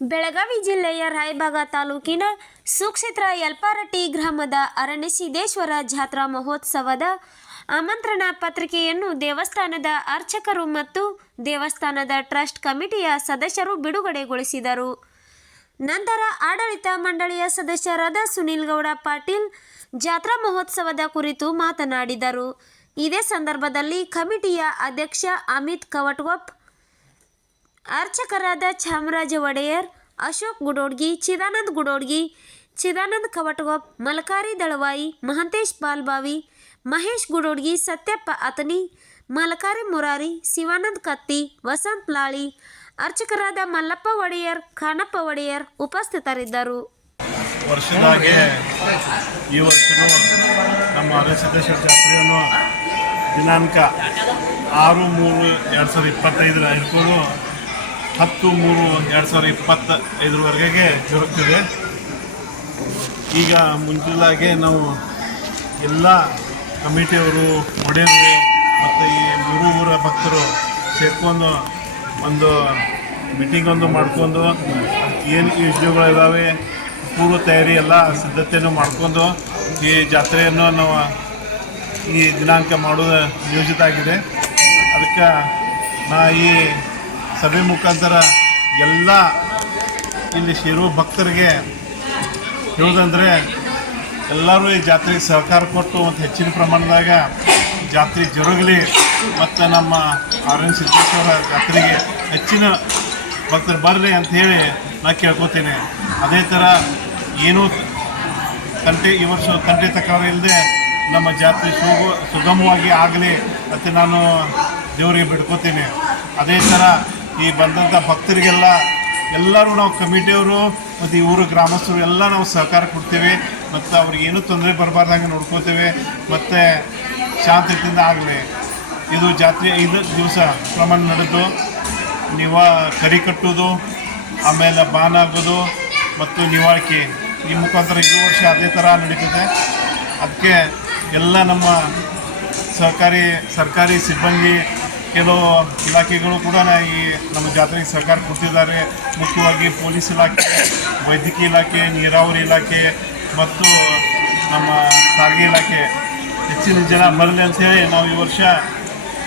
ಬೆಳಗಾವಿ ಜಿಲ್ಲೆಯ ರಾಯಬಾಗ ತಾಲೂಕಿನ ಸುಕ್ಷೇತ್ರ ಯಲ್ಪಾರಟ್ಟಿ ಗ್ರಾಮದ ಅರಣ್ಯಸಿದ್ದೇಶ್ವರ ಜಾತ್ರಾ ಮಹೋತ್ಸವದ ಆಮಂತ್ರಣ ಪತ್ರಿಕೆಯನ್ನು ದೇವಸ್ಥಾನದ ಅರ್ಚಕರು ಮತ್ತು ದೇವಸ್ಥಾನದ ಟ್ರಸ್ಟ್ ಕಮಿಟಿಯ ಸದಸ್ಯರು ಬಿಡುಗಡೆಗೊಳಿಸಿದರು. ನಂತರ ಆಡಳಿತ ಮಂಡಳಿಯ ಸದಸ್ಯರಾದ ಸುನಿಲ್ ಗೌಡ ಪಾಟೀಲ್ ಜಾತ್ರಾ ಮಹೋತ್ಸವದ ಕುರಿತು ಮಾತನಾಡಿದರು. ಇದೇ ಸಂದರ್ಭದಲ್ಲಿ ಕಮಿಟಿಯ ಅಧ್ಯಕ್ಷ ಅಮಿತ್ ಕವಟ್ಗೊಪ್ ಅರ್ಚಕರಾದ ಚಾಮರಾಜ ಒಡೆಯರ್, ಅಶೋಕ್ ಗುಡೋಡ್ಗಿ, ಚಿದಾನಂದ್ ಗುಡೋಡ್ಗಿ, ಚಿದಾನಂದ್ ಕವಟಗೋಪ್, ಮಲಕಾರಿ ದಳವಾಯಿ, ಮಹಂತೇಶ್ ಬಾಲ್ಬಾವಿ, ಮಹೇಶ್ ಗುಡೋಡ್ಗಿ, ಸತ್ಯಪ್ಪ ಅತನಿ, ಮಲಕಾರಿ ಮುರಾರಿ, ಶಿವಾನಂದ್ ಕತ್ತಿ, ವಸಂತ್ ಲಾಳಿ, ಅರ್ಚಕರಾದ ಮಲ್ಲಪ್ಪ ಒಡೆಯರ್ ಖಾನಪ್ಪ ಒಡೆಯರ್ ಉಪಸ್ಥಿತರಿದ್ದರು. ವರ್ಷದಾಗೆ ಈ ವರ್ಷವೂ ನಮ್ಮ ಜಾತ್ರೆಯನ್ನು ದಿನಾಂಕ ಆರು ಮೂರು ಎರಡು ಸಾವಿರದ ಇಪ್ಪತ್ತೈದರ ಹಿಡ್ಕೊಂಡು ಹತ್ತು ಮೂರು ಎರಡು ಸಾವಿರದ ಇಪ್ಪತ್ತ ಐದರವರೆಗೆ ಜರುಗ್ತಿದೆ. ಈಗ ಮುಂಚಿಲಾಗೆ ನಾವು ಎಲ್ಲ ಕಮಿಟಿಯವರು, ಒಡೆಯರು ಮತ್ತು ಈ ಮೂರು ಊರ ಭಕ್ತರು ಸೇರ್ಕೊಂಡು ಒಂದು ಮೀಟಿಂಗ್ ಒಂದು ಮಾಡ್ಕೊಂಡು ಏನು ಯೋಜನೆಗಳಿದ್ದಾವೆ ಪೂರ್ವ ತಯಾರಿ ಎಲ್ಲ ಸಿದ್ಧತೆಯನ್ನು ಮಾಡ್ಕೊಂಡು ಈ ಜಾತ್ರೆಯನ್ನು ನಾವು ಈ ದಿನಾಂಕ ಮಾಡೋದು ನಿಯೋಜಿತ ಆಗಿದೆ. ಅದಕ್ಕೆ ನಾ ಈ ಸಭೆ ಮುಖಾಂತರ ಎಲ್ಲ ಇಲ್ಲಿ ಶಿರೋ ಭಕ್ತರಿಗೆ ಹೇಳೋದಂದರೆ ಎಲ್ಲರೂ ಈ ಜಾತ್ರೆಗೆ ಸಹಕಾರ ಕೊಟ್ಟು ಮತ್ತು ಹೆಚ್ಚಿನ ಪ್ರಮಾಣದಾಗ ಜಾತ್ರೆ ಜರುಗಲಿ ಮತ್ತು ನಮ್ಮ ಆರಣ್ಯ ಸಿದ್ದೇಶ್ವರ ಜಾತ್ರೆಗೆ ಹೆಚ್ಚಿನ ಭಕ್ತರು ಬರಲಿ ಅಂತ ಹೇಳಿ ನಾ ಕೇಳ್ಕೊತೀನಿ. ಅದೇ ಥರ ಏನೂ ತಂಟೆ ಈ ವರ್ಷ ತಂಟೆ ತಕರ ಇಲ್ಲದೆ ನಮ್ಮ ಜಾತ್ರೆ ಸುಗ ಸುಗಮವಾಗಿ ಆಗಲಿ ಮತ್ತು ನಾನು ದೇವರಿಗೆ ಬಿಟ್ಕೋತೀನಿ. ಅದೇ ಥರ ಈ ಬಂದಂಥ ಭಕ್ತರಿಗೆಲ್ಲ ಎಲ್ಲರೂ ನಾವು ಕಮಿಟಿಯವರು ಮತ್ತು ಈ ಊರು ಗ್ರಾಮಸ್ಥರು ಎಲ್ಲ ನಾವು ಸಹಕಾರ ಕೊಡ್ತೀವಿ. ಮತ್ತು ಅವ್ರಿಗೆ ಏನೂ ತೊಂದರೆ ಬರಬಾರ್ದಂಗೆ ನೋಡ್ಕೋತೇವೆ. ಮತ್ತು ಶಾಂತಿಯಿಂದ ಆಗಲಿ. ಇದು ಜಾತ್ರೆ ಐದು ದಿವಸ ಪ್ರಮಾಣ ನಡೆದು, ನಿವಾ ಕರಿ ಕಟ್ಟೋದು ಆಮೇಲೆ ಬಾನ ಆಗೋದು ಮತ್ತು ನಿವಾಳಿಕೆ. ಈ ಮುಖಾಂತರ ಈ ವರ್ಷ ಅದೇ ಥರ ನಡೀತದೆ. ಅದಕ್ಕೆ ಎಲ್ಲ ನಮ್ಮ ಸಹಕಾರಿ ಸರ್ಕಾರಿ ಸಿಬ್ಬಂದಿ ಕೆಲವು ಇಲಾಖೆಗಳು ಕೂಡ ಈ ನಮ್ಮ ಜಾತ್ರೆಗೆ ಸಹಕಾರ ಕೊಡ್ತಿದ್ದಾರೆ. ಮುಖ್ಯವಾಗಿ ಪೊಲೀಸ್ ಇಲಾಖೆ, ವೈದ್ಯಕೀಯ ಇಲಾಖೆ, ನೀರಾವರಿ ಇಲಾಖೆ ಮತ್ತು ನಮ್ಮ ಸಾರಿಗೆ ಇಲಾಖೆ. ಹೆಚ್ಚಿನ ಜನ ಬರಲಿ ಅಂತೇಳಿ ನಾವು ಈ ವರ್ಷ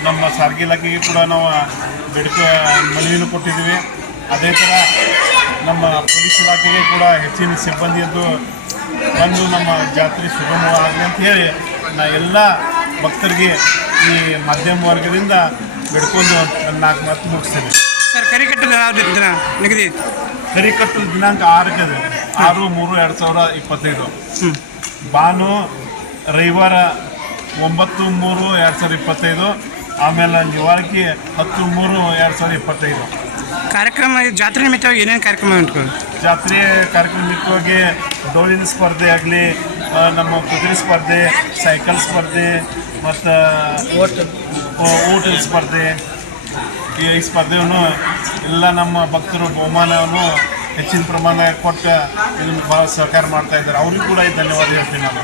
ನಮ್ಮ ಸಾರಿಗೆ ಇಲಾಖೆಗೆ ಕೂಡ ನಾವು ಬೇಡಿಕೆ, ಮನವಿಯನ್ನು ಕೊಟ್ಟಿದ್ದೀವಿ. ಅದೇ ಥರ ನಮ್ಮ ಪೊಲೀಸ್ ಇಲಾಖೆಗೆ ಕೂಡ ಹೆಚ್ಚಿನ ಸಿಬ್ಬಂದಿಯದ್ದು ಬಂದು ನಮ್ಮ ಜಾತ್ರೆ ಸುಗಮವಾಗಲಿ ಅಂತ ಹೇಳಿ ನಾ ಎಲ್ಲ ಭಕ್ತರಿಗೆ ಈ ಮಧ್ಯಮ ವರ್ಗದಿಂದ ಬಿಡ್ಕೊಂಡು ನನ್ನ ನಾಲ್ಕು ಮಾತು ಮುಗಿಸ್ತೇನೆ. ಸರ್ ಕರಿ ಕಟ್ಟಲು ಯಾವ್ದು ದಿನ ನಿಗದಿ? ಕರಿಕಟ್ಟು ದಿನಾಂಕ ಆರಕ್ಕೆ ಇದೆ. ಆರು ಮೂರು ಎರಡು ಸಾವಿರ ಇಪ್ಪತ್ತೈದು. ಭಾನು ರವಿವಾರ ಒಂಬತ್ತು ಮೂರು ಎರಡು ಸಾವಿರದ ಇಪ್ಪತ್ತೈದು. ಆಮೇಲೆ ನಿವಾರಕ್ಕೆ ಹತ್ತು ಮೂರು ಎರಡು ಸಾವಿರದ ಇಪ್ಪತ್ತೈದು. ಕಾರ್ಯಕ್ರಮ ಜಾತ್ರೆ ನಿಮಿತ್ತವಾಗಿ ಏನೇನು ಕಾರ್ಯಕ್ರಮ ಉಂಟು? ಜಾತ್ರೆ ಕಾರ್ಯಕ್ರಮ ನಿಮಿತ್ತವಾಗಿ ಡೋಲಿನ ಸ್ಪರ್ಧೆ ಆಗಲಿ ನಮ್ಮ ಕುದುರೆ ಸ್ಪರ್ಧೆ ಸೈಕಲ್ ಸ್ಪರ್ಧೆ ಮತ್ತು ಊಟದ ಸ್ಪರ್ಧೆ, ಈ ಸ್ಪರ್ಧೆಯನ್ನು ಎಲ್ಲ ನಮ್ಮ ಭಕ್ತರು ಬಹುಮಾನವನ್ನು ಹೆಚ್ಚಿನ ಪ್ರಮಾಣ ಕೊಟ್ಟು ಇದನ್ನು ಭಾಳ ಸಹಕಾರ ಮಾಡ್ತಾ ಇದ್ದಾರೆ. ಅವ್ರಿಗೂ ಕೂಡ ಧನ್ಯವಾದ ಹೇಳ್ತೀನಿ ನಾನು.